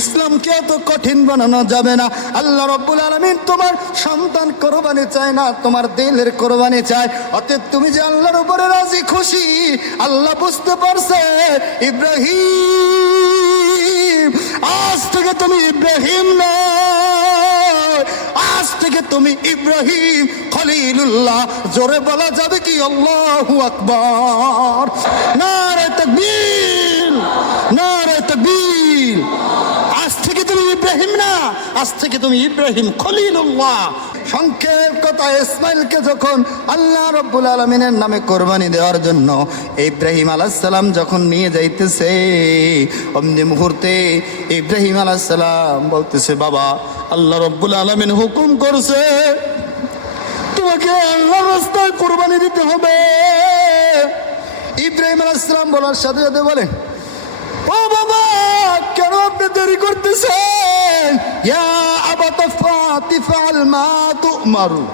ইসলামকে এত কঠিন বানানো যাবে না। আল্লাহ রব্বুল আলমিন তোমার সন্তান কোরবানি চায় না, তোমার দিলের কোরবানি চায়। অতএব তুমি যে আল্লাহর উপরে রাজি, খুশি, আল্লাহ বুঝতে পারছে, ইব্রাহিম, আজ থেকে তুমি ইব্রাহিম না। আজ থেকে তুমি ইব্রাহিম, খলিলুল্লাহ, জোরে বলা যাবে কি? আল্লাহু আকবার। নারে তাকবীর নারে তাকবীর আজ থেকে তুমি ইব্রাহিম না আজ থেকে তুমি ইব্রাহিম খলিলুল্লাহ। সংক্ষেপ কথা, ইসমাইলকে যখন আল্লাহ রব্বুল আলমিনের নামে কোরবানি দেওয়ার জন্য ইব্রাহিম আলাইসালাম যখন নিয়ে যাইতেছে, অমনি মুহূর্তে ইব্রাহিম আলাইসালাম বলতেছে, বাবা, আল্লাহ রব্বুল আলমিন হুকুম করছে, তোমাকে আল্লাহ রাস্তায় কোরবানি দিতে হবে। ইব্রাহিম আলাইসালাম বলার সাথে সাথে বলে ও বাবা, কেন আপনি দেরি করতেছেন? ইয়া আবাতা ফাতিফাল মা তুমারু।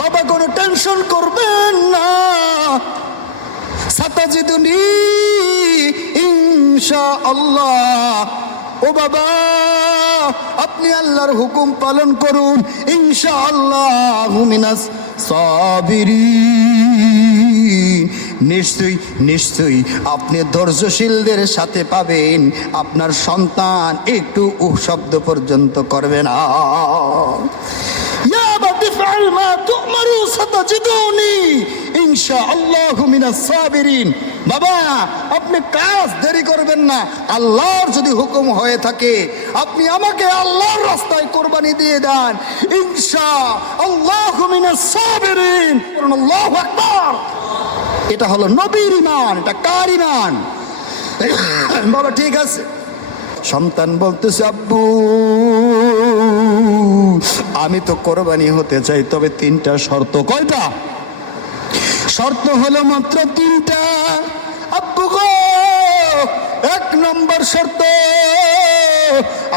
বাবা, কোনো টেনশন করবেন না। সাতাজিদুনি ইনশা আল্লাহ ও বাবা, আপনি আল্লাহর হুকুম পালন করুন। ইনশা আল্লাহ মিনাস সাবিরিন। নিশ্চয়ই নিশ্চয়ই আপনি ধৈর্যশীলদের সাথে পাবেন। আপনার সন্তান একটু উহ শব্দ পর্যন্ত করবে না। বাবা, আপনি কাজ দেরি করবেন না। আল্লাহর যদি হুকুম হয়ে থাকে, আপনি আমাকে আল্লাহর রাস্তায় কোরবানি দিয়ে দেন। ইনশা আল্লাহু আল্লাহু আকবার। এটা হলো নবীর ইমান এটা কার ইমান বাবা, ঠিক আছে। সন্তান বলতেছে, আব্বু, আমি তো কোরবানি হতে চাই, তবে তিনটা শর্ত কয়টা? শর্ত হলো মাত্র তিনটা। আব্বু গো, এক নম্বর শর্ত,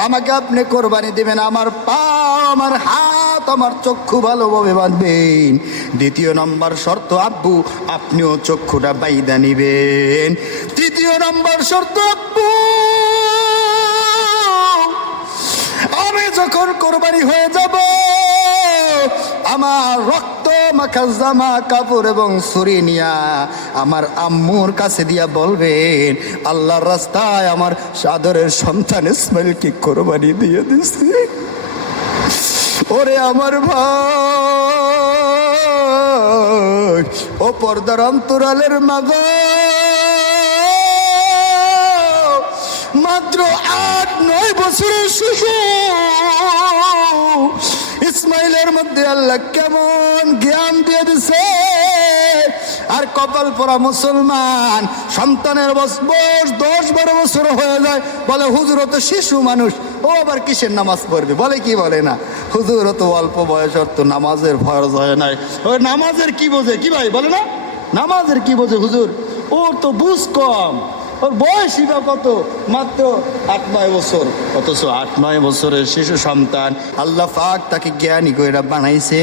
আমাকে আপনি কোরবানি দিবেন, আমার পা, আমার হাত আমার চক্ষু ভালোভাবে বাঁধবেন। দ্বিতীয় নম্বর শর্ত, আব্বু, আপনিও চক্ষুটা বাইদা নিবেন। তৃতীয় নম্বর শর্ত, আব্বু, আমি যখন কোরবানি হয়ে যাব, আমার রক্ত মাখা জামা কাপড় এবং ছুরি নিয়া আমার আম্মুর কাছে দিয়া বলবেন, আল্লাহর রাস্তায় আমার সাদরের সন্তান ইসমাইলকে কোরবানি দিয়ে দিছে। ওরে আমার ভাই, ও পর্দার অন্তরালের মাগ। মাত্র আট, নয় বছরের শিশু। ইসমাইলের মধ্যে আল্লাহ কেমন জ্ঞান দিয়ে দিছে? কপাল পরা মুসলমান, সন্তানের বয়স দশ বারো বছর হয়ে যায়, বলে হুজুর তো শিশু মানুষ, ও আবার কিসের নামাজ পড়বে? বলে কি বলে না? হুজুর তো অল্প বয়স ওর তো নামাজের ফরজ হয় নাই। ও নামাজের কি বোঝে? কি ভাই, বলে না? নামাজের কি বোঝে হুজুর? ও তো বুঝ কম। ওর বয়সই বা কত? মাত্র আট, নয় বছর। অথচ আট, নয় বছরের শিশু সন্তান আল্লাহ পাক তাকে জ্ঞানী কইরা বানাইছে।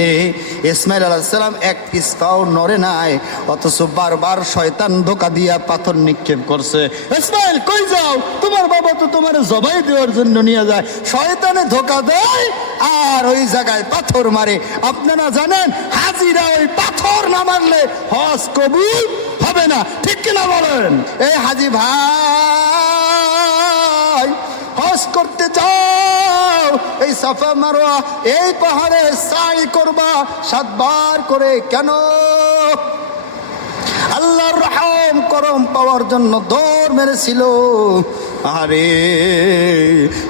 ইসমাইল আলাহিসাল্লাম এক পিস পাও নড়ে নাই, অথচ বারবার শয়তান ধোকা দিয়া পাথর নিক্ষেপ করছে। ইসমাইল, কই যাও? তোমার বাবা তো তোমার জবাই দেওয়ার জন্য নিয়ে যায়। শয়তানে ধোকা দেয় আর ওই জায়গায় পাথর মারে। আপনারা জানেন, হাজিরা ওই পাথর না মারলে হজ কবুল হবে না। ঠিক কিনা বলেন? এই হাজি ভাই, হজ করতে চাও, এই সাফা মারোয়া, এই পাহাড়ে সাই করবা, সাতবার করে কেন? আল্লাহর রহম, করম পাওয়ার জন্য দৌড় মেরেছিল। আরে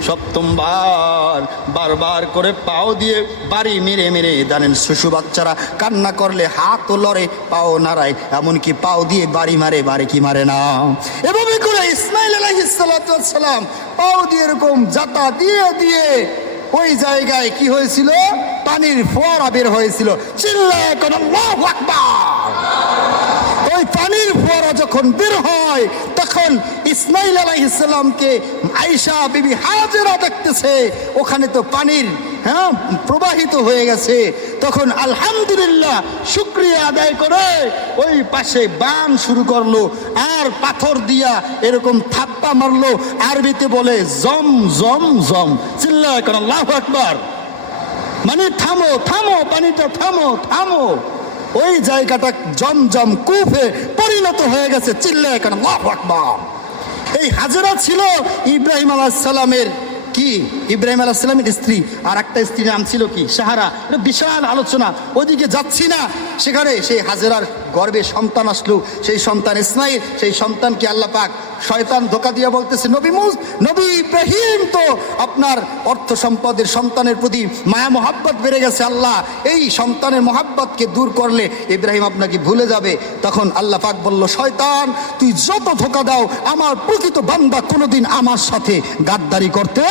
সপ্তমবার বারবার করে পাও দিয়ে বাড়ি মেরে মেরে জানেন শিশু বাচ্চারা, কান্না করলে হাতও লড়ে পাও নাড়ায়, এমনকি পাও দিয়ে বাড়ি মারে, বাড়ি কি মারে না। এভাবে করে ইসমাইল আলাইহিসালাম পাও দিয়ে এরকম জাতা দিয়ে দিয়ে ওই জায়গায় কি হয়েছিল? পানির ফোয়ারা বের হয়েছিল। চিল্লায় কোন আকবার! পানির ফোয়ারা যখন বের হয়, তখন ইসমাইল আলাইহিসসালামকে আয়েশা বিবি হাজেরা দেখতেছে। ওখানে তো পানির হ্যাঁ প্রবাহিত হয়ে গেছে। তখন আলহামদুলিল্লাহ, শুক্রিয়া আদায় করে ওই পাশে বান শুরু করল, আর পাথর দিয়া এরকম থাপ্পা মারলো, আরবিতে বলে জম জম জম। চিল্লা কেন আল্লাহ আকবার। মানে থামো থামো, পানিটা থামো থামো। ওই জায়গাটা জমজম কুফে পরিণত হয়ে গেছে চিল্লা আকবার। এই হাজেরা ছিল ইব্রাহিম আলাহ সালামের কি? ইব্রাহিম আলাহ সালামের স্ত্রী। আর একটা স্ত্রীর নাম ছিল কি? সাহারা বিশাল আলোচনা। ওইদিকে যাচ্ছি না। সেখানে সেই হাজেরার গর্বে সন্তান আসলো, সেই সন্তান ইসমাইল, সেই সন্তানকে আল্লাহ পাক শয়তান ধোকা দিয়ে বলতেছে, নবী মুস, নবী ইব্রাহিম তো আপনার অর্থ সম্পদের সন্তানের প্রতি মায়া, মোহাব্বত বেড়ে গেছে আল্লাহ। এই সন্তানের মোহাব্বতকে দূর করলে ইব্রাহিম আপনাকে ভুলে যাবে। তখন আল্লাহ পাক বলল, শয়তান, তুই যত ধোকা দাও, আমার প্রকৃত বান্দা কোনোদিন আমার সাথে গাদ্দারি করতে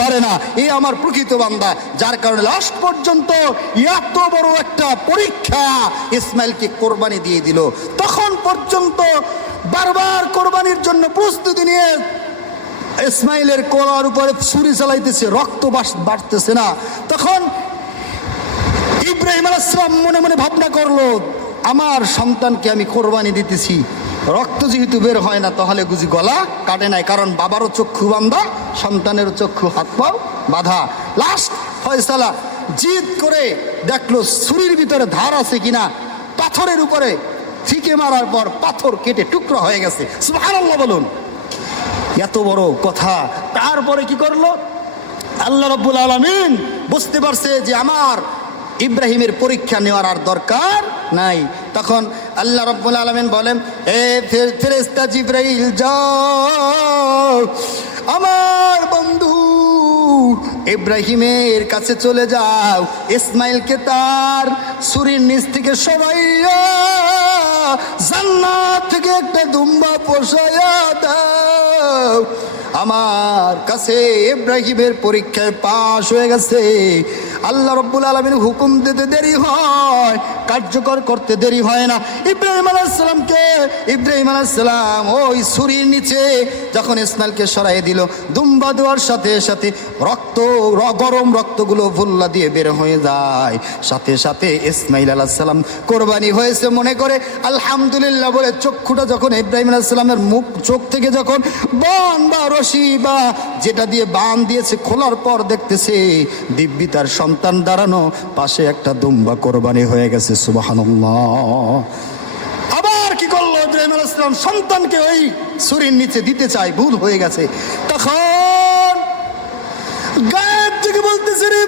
পারে না। এই আমার প্রকৃত বান্দা, যার কারণে লাস্ট পর্যন্ত এত বড় একটা পরীক্ষা ইসমাইলকে কোরবানি দিয়ে দিল। তখন পর্যন্ত বারবার কোরবানির জন্য প্রস্তুতি নিয়ে ইসমাইলের কোলার উপরে ছুরি চালাইতেছে, রক্ত বাড়তেছে না। তখন ইব্রাহিম আলাইসলাম মনে মনে ভাবনা করল, আমার সন্তানকে আমি কোরবানি দিতেছি। রক্ত যেহেতু বের হয় না, তাহলে বুঝি গলা কাটে নাই, কারণ বাবারও চক্ষু বান্ধা সন্তানেরও চক্ষু হাত পাও বাধা। লাস্ট ফয়সালা, জিদ করে দেখল ছুরির ভিতরে ধার আছে কিনা। পাথরের উপরে ফিকে মারার পর পাথর কেটে টুকরো হয়ে গেছে। সুবহানাল্লাহ বলুন। এত বড় কথা। তারপরে কি করল? আল্লাহ রব্বুল আলমিন বুঝতে পারছে যে আমার ইব্রাহিমের পরীক্ষা নেওয়ার আর দরকার নাই। তখন আল্লাহ রব্বুল আলমিন বলেন, এ ফেরেস্তা জিব্রাইল, যাও। আমার বন্ধু ইব্রাহিমের কাছে চলে যাও। ইসমাইলকে তার সুরির নিচ থেকে সবাইয়া জান্নাত থেকে একটা দুম্বা পোষায়া দাও। আমার কাছে ইব্রাহিমের পরীক্ষায় পাশ হয়ে গেছে। আল্লাহ রব্বুল আলমীর হুকুম দিতে দেরি হয়, কার্যকর করতে দেরি হয় না। ইব্রাহিম আলাইসালামকে ইব্রাহিম আলাইসালাম ওই ছুরির নিচে যখন ইসমাইলকে সরাই দিল, দুম্বা দেওয়ার সাথে সাথে রক্ত গরম রক্তগুলো ভুল্লা দিয়ে বের হয়ে যায়। সাথে সাথে ইসমাইল আলাহিসাল্লাম কোরবানি হয়েছে মনে করে। আলহামদুলিল্লাহ বলে চক্ষুটা যখন ইব্রাহিম আলাহিসাল্লামের মুখ, চোখ থেকে যখন বন বা রশি বা যেটা দিয়ে বান দিয়েছে, খোলার পর দেখতেছে দিব্যি তার সন্তান দাঁড়ানো, পাশে একটা দুম্বা কোরবানি হয়ে গেছে সুবাহান্লাহ আবার কি করল? ইব্রাহিম আলাইসালাম সন্তানকে ওই ছুরির নিচে দিতে চায়, ভুল হয়ে গেছে। তখন গায়ের থেকে বলতেছে, রে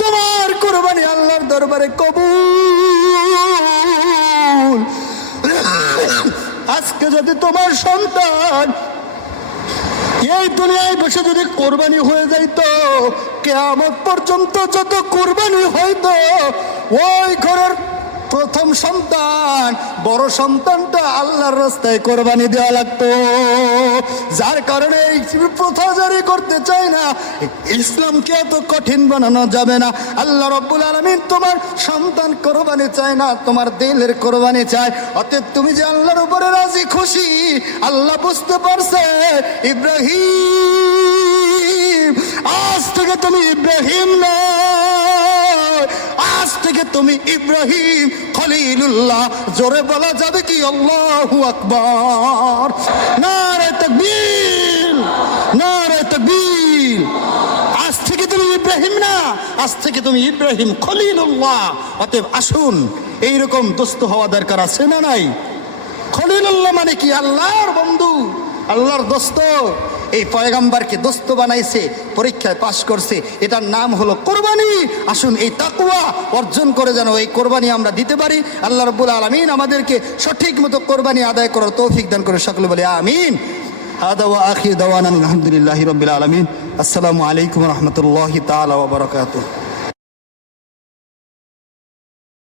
তোমার কোরবানি আল্লাহর দরবারে কবুল আজকে যদি তোমার সন্তান এই দুনিয়ায় বসে যদি কোরবানি হয়ে যাইত, কেয়ামত পর্যন্ত যত কোরবানি হইতো, ওই ঘরের প্রথম সন্তান, বড় সন্তানটা আল্লাহর রাস্তায় কোরবানি দেওয়া লাগতো। যার কারণে প্রথা জারি করতে চাই না, ইসলামকে এত কঠিন বানানো যাবে না। আল্লাহ রব্বুল আলমিন তোমার সন্তান কোরবানি চায় না, তোমার দিলের কোরবানি চায়। অতএব তুমি যে আল্লাহর উপরে রাজি, খুশি, আল্লাহ বুঝতে পারছে, ইব্রাহিম, আজ থেকে তুমি ইব্রাহিম না আজ থেকে তুমি ইব্রাহিম খলিলুল্লাহ। জোরে বলা যাবে কি? আল্লাহু আকবার। নারে না নারে তাকবীর। আজ থেকে তুমি ইব্রাহিম না, আজ থেকে তুমি ইব্রাহিম খলিলুল্লাহ। অতএব আসুন, এইরকম দোস্ত হওয়া দরকার আছে না নাই? খলিলুল্লাহ মানে কি? আল্লাহর বন্ধু, আল্লাহর দোস্ত। এই পয়গাম্বারকে দোস্ত বানাইছে পরীক্ষায় পাশ করছে এটার নাম হলো কোরবানি আসুন এই তাকুয়া অর্জন করে যেন এই কোরবানি আমরা দিতে পারি আল্লাহ রব্বুল আলমিন আমাদেরকে সঠিক মতো কোরবানি আদায় করার তৌফিক দান করে সকলে বলে আমিন هذا واخر دوانا الحمد لله رب العالمين السلام عليكم ورحمه الله تعالى وبركاته